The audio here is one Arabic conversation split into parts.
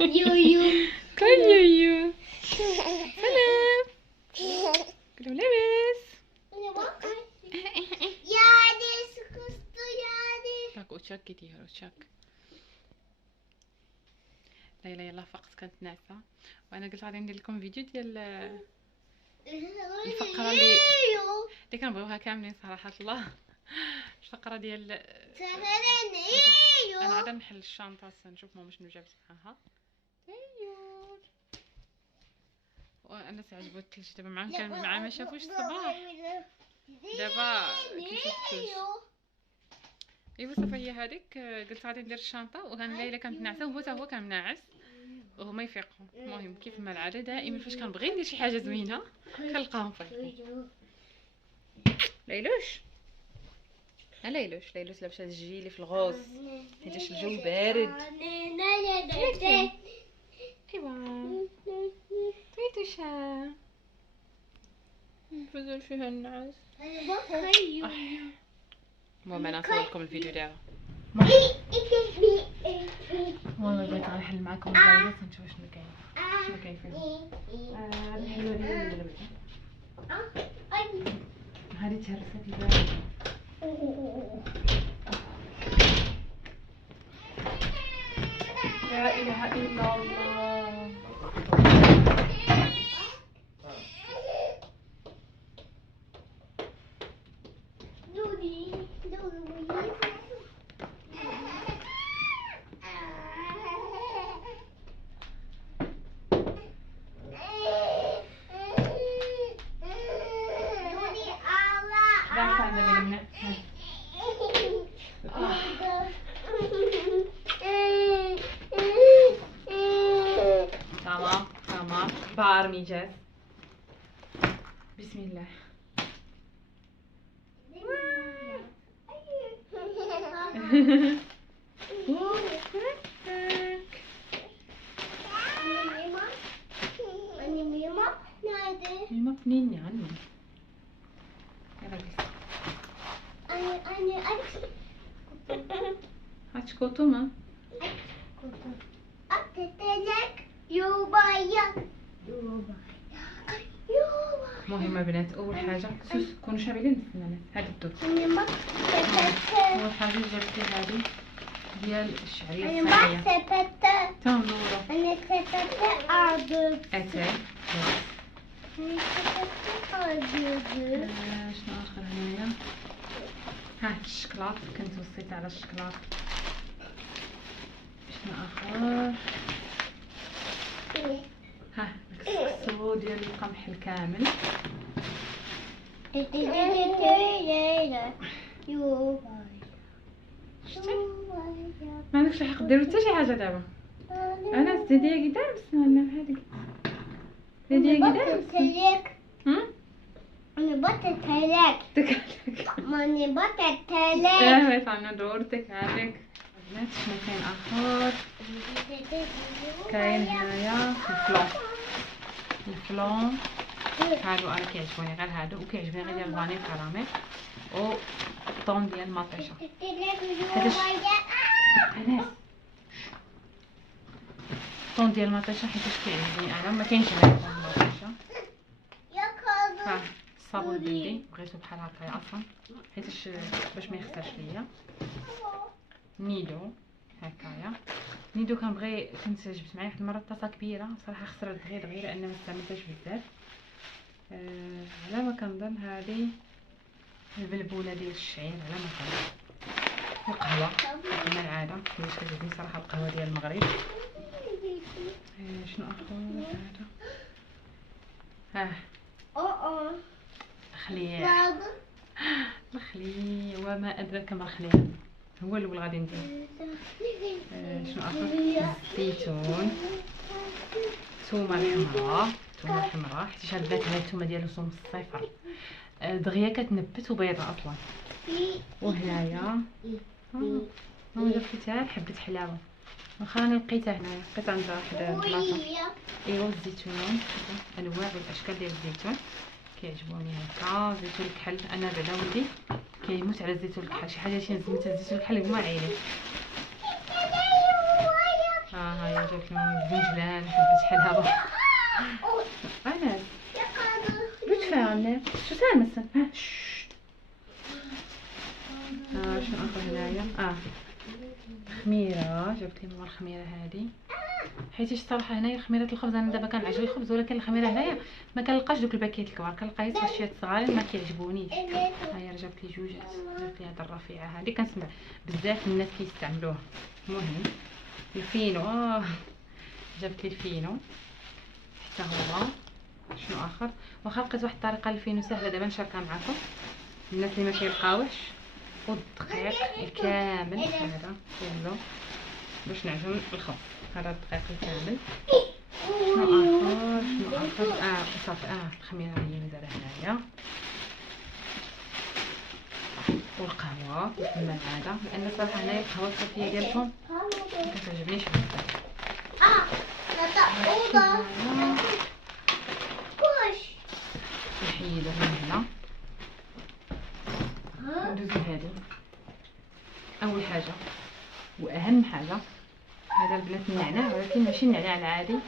يويو كل يويو. سلام. كلوا لاباس. يادي سكستو يادي. راك وشاك كيدير وشاك. ليلى يلا فقط كانت ناعسه، وانا قلت غادي ندير لكم فيديو ديال الفقره اللي كنبغيوها كاملين صراحه الله. الفقره ديال انا غادا نحل الشنطه نشوف ماما شنو جابت معاها. ايوا وانا تعجبو الثلج دابا مع ما شافوش الصباح دابا كيشوف الثلج. ايوا صافي هي هذيك. قلت غادي ندير الشنطه، وكان ليلى كانت ناعسه وهو حتى هو كان مناعس وهما يفيقوا. المهم كيف ما العاده دائما فاش كنبغي ندير شي حاجه زوينه كنلقاهم فايقين. ليلوش ليلوش لابسه الجيلي في الغوز حيت الجو بارد. ايوا تيتوشا نفضل فيها النعاس. المهم انا نصور لكم الفيديو دابا. والله بغيت نحل معكم الفيروس نشوف شنو كاين فيهم. هذه الحلوه ديالي اللي لبسها هذه تهرست البارح. لا اله الا الله. تمام بارمي جاز. بسم الله. ميمة منين يعني؟ يلا بس. هاتشكوتو ما؟ مهمة بنات. أول حاجة كونوا شابلين الفنانات هاد الدور. أول حاجة جبت لي هادي ديال الشعرية الصحية تنورة أتاي. شنو آخر هنايا؟ ها الشكلاط كنت وصيت على الشكلاط. شنو آخر؟ ها الكسكسو ديال القمح الكامل. شتي ما عندكش الحق ديروا حتى شي حاجه دابا. انا زيدي كدا بسنا هذيك زيدي كدا أنا بطلت تكالك ماني بطلت تكالك. لا فانا دورتك هذيك. بنات شنو كاين اخر؟ كاين هنايا الفلون هادو انا كيعجبوني غير هادو، وكيعجبني غير ديال الفاني كراميل و الطون ديال المطيشه. هاداش انس الطون ديال المطيشه حيتاش كيعجبني انا. ما كاينش غير طون المطيشه. ها الصابون بلدي بغيتو بحال هكايا اصلا حيتاش باش ما يخسرش ليا. نيدو هكايا. نيدو كنبغي كنت جبت معايا واحد المره طاسه كبيره صراحه خسرت دغيا لان ما استعملتهاش بزاف. على ما كنظن هذه البلبوله ديال الشعير على ما كنظن. القهوه كما العاده كلش كتعجبني صراحه القهوه ديال المغرب. شنو اخر هذا؟ خليع الخليع وما ادراك ما الخليع هو الاول غادي ندير. شنو اخر؟ الزيتون، الثومه الحمراء حيت هاد البنات هاد الثومه ديال الثوم الصفر دغيا كتنبت وبيضه اصلا. وهنايا ها لقيتها حبه حلاوه واخا انا لقيتها هنايا لقيت عند واحد البلاصه. ايوا الزيتون انواع والاشكال ديال الزيتون كيعجبوني هكا. زيتون الكحل انا بعدا ولدي كيموت على زيتون الكحل. شي حاجه شي نزمت زيتون الكحل هما عيني. ها هي جبت لهم الزنجلان حبيت شحال هذا انا قلت فيها انا شو سامسن شنو اخر هنايا خميره جبت لي ماما الخميره هذه حيتاش الصراحه هنايا خميره الخبز انا دابا كنعجبني الخبز ولكن الخميره هنايا ما كنلقاش دوك الباكيت الكبار كنلقى غير ساشيات صغارين ما كيعجبونيش. هيا جبت لي جوجات جبت لي هاد الرفيعه هذه كنسمع بزاف الناس كيستعملوها. المهم الفينو جبت لي الفينو حتى هو. شنو اخر واخا لقيت واحد الطريقه للفينو سهله دابا نشاركها معكم الناس اللي ما كيلقاوش. والدقيق الكامل هذا كله باش نعجن الخبز هذا الدقيق الكامل. شنو اخر صافي الخميره هي مازال هنايا والقهوه كما العاده لان صراحه هنايا القهوه الصافيه ديالهم ما كتعجبنيش بزاف. نحيدو من هنا ندوزو هادي اول حاجه واهم حاجه هذا البنات النعناع ولكن ماشي النعناع العادي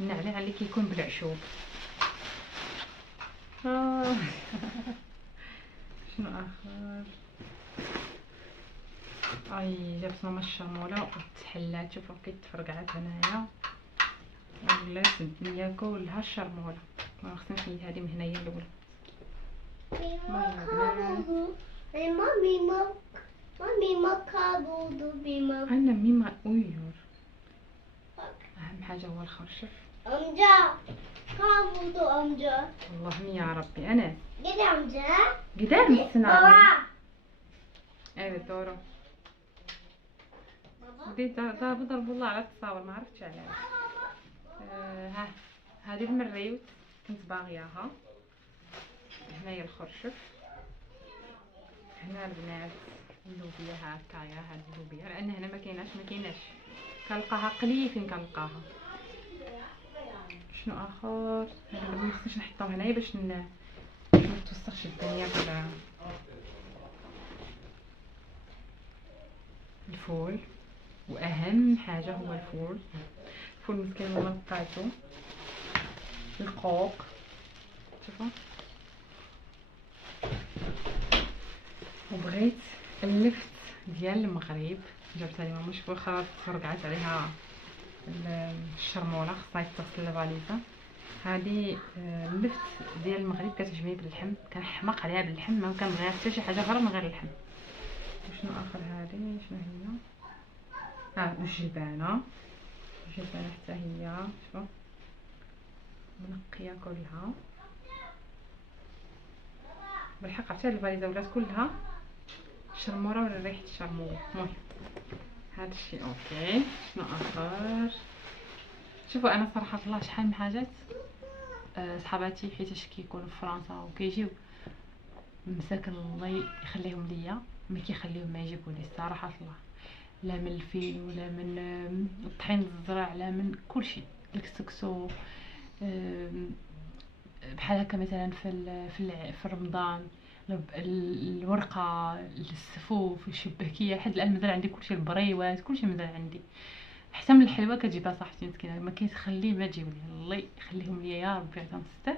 النعناع اللي كيكون بالعشوب. شنو اخر جابت ماما الشرموله وتحلات شوفوا كيتفرقعات هنايا ولات الدنيا كلها الشرموله. خصني نحيد هذه من هنايا الاولى. انا ميما اويور اهم حاجه هو الخرشف والله يا ربي انا قدام السنه ايوا دورو بديت ضرب والله على التصاور ما عرفتش علاش. هذه المريوت كنت باغياها. هنايا الخرشف هنا البنات اللوبيا هكايا هاد اللوبيا لان هنا ما كايناش كنلقاها قليل فين كنلقاها. شنو اخر هذا ما خصنيش نحطهم هنايا باش ما توسخش الدنيا الفول واهم حاجه هو الفول مسكين ماما لقاتو القوق شوفوا. وبغيت اللفت ديال المغرب جبتها لي ماما شوفوا خلاص فرقعت عليها الشرموله خصها يتصل الفاليزه. هذه اللفت ديال المغرب كتعجبني باللحم كنحماق عليها باللحم ما كنبغيها حتى شي حاجه اخرى من غير اللحم. وشنو اخر هذه شنو هي الجبانه حتى هي شوفوا منقيه كلها بالحق عرفتي الفاليزه ولات كلها شرموره ولا ريحه الشرموره. المهم هذا الشيء اوكي. شنو اخر شوفوا انا صراحه الله شحال من حاجات صحاباتي حيتاش كيكونوا في فرنسا وكيجيو مساكن الله يخليهم ليا ما كيخليهم ما يجيبوني صراحه الله لا من الفيل ولا من الطحين الزرع لا من كل شيء الكسكسو بحال هكا مثلا في رمضان الورقه السفوف الشباكيه لحد الان مازال عندي كلشي البريوات كلشي مازال عندي حتى من الحلوى كتجيبها صاحبتي مسكينه ما كيتخلي ما تجيب لي الله يخليهم ليا يا ربي يعطيهم الستر.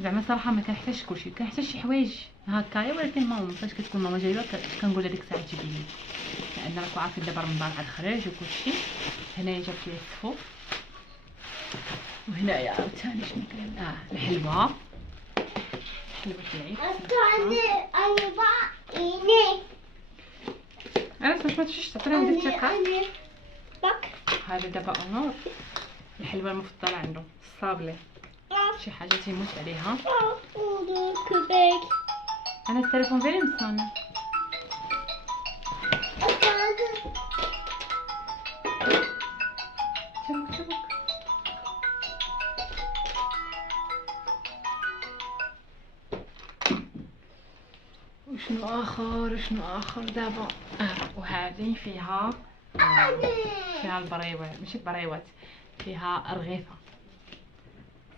زعما صراحه ما كنحتاجش كلشي كنحتاج شي حوايج هكايا ولكن ماما فاش كتكون ماما جايبه كنقول هذيك الساعه جيبي لي لان راكم عارفين دابا رمضان عاد خرج وكلشي. هنايا جبت لي السفوف وهنايا عاوتاني شنو كاين الحلوى العيد انا ما تمشيش تعطيني ديك الثقه. هذا دابا امور الحلوى المفضله عنده الصابلي شي حاجه تيموت عليها. انا التليفون فيري مصوني شبك وشنو اخر دابا وهذه فيها البريوات ماشي البريوات فيها رغيفه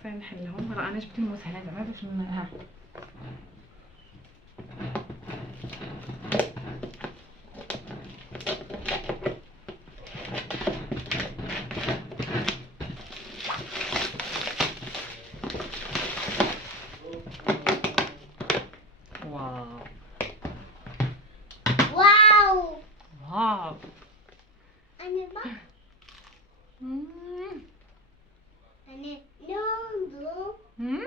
فين نحلهم. راه انا جبت الموس هنا زعما باش واو. أنا بقى أنا نونو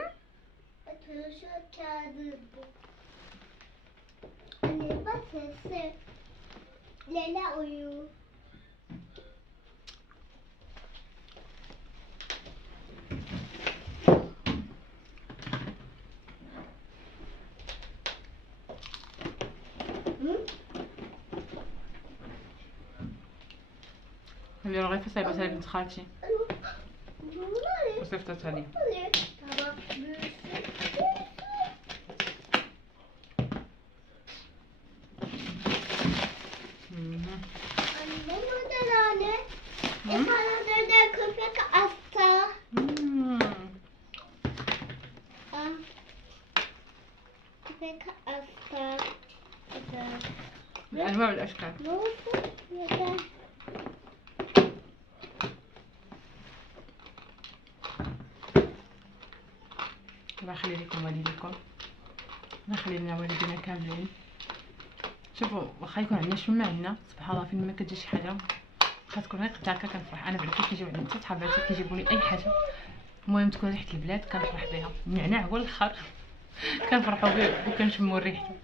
أتوشو كاذب أنا بس لا أيو اللي رغيفة سايبة سايبة بنت خالتي وصيفطتها لي. الأنواع والأشكال. الله يخلي لكم والديكم، الله يخلي لنا والدينا كاملين. شوفوا واخا يكون عندنا شنو ما عندنا، سبحان الله فين ما كتجي شي حاجه خاصكم غير قطع هكا كنفرح. انا بعدا كي كيجيو عندي حتى صحاباتي كيجيبوا لي اي حاجه المهم تكون ريحه البلاد كنفرح بها. النعناع هو الاخر كنفرحوا به وكنشموا ريحته.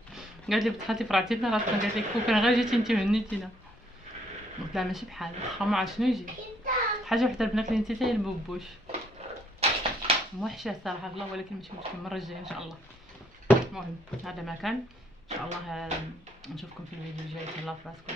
قالت لي بنت خالتي فرعتينا راسنا، قالت لك كون غير جيتي انت وهنيتينا. قلت لها ماشي بحالك واخا ما عرفت شنو يجي حاجه وحده البنات اللي نسيتها هي البوبوش. موحشه الصراحه الله، ولكن ماشي مشكل المره الجايه ان شاء الله. المهم هذا ما كان ان شاء الله نشوفكم في الفيديو الجاي. تهلاو في راسكم.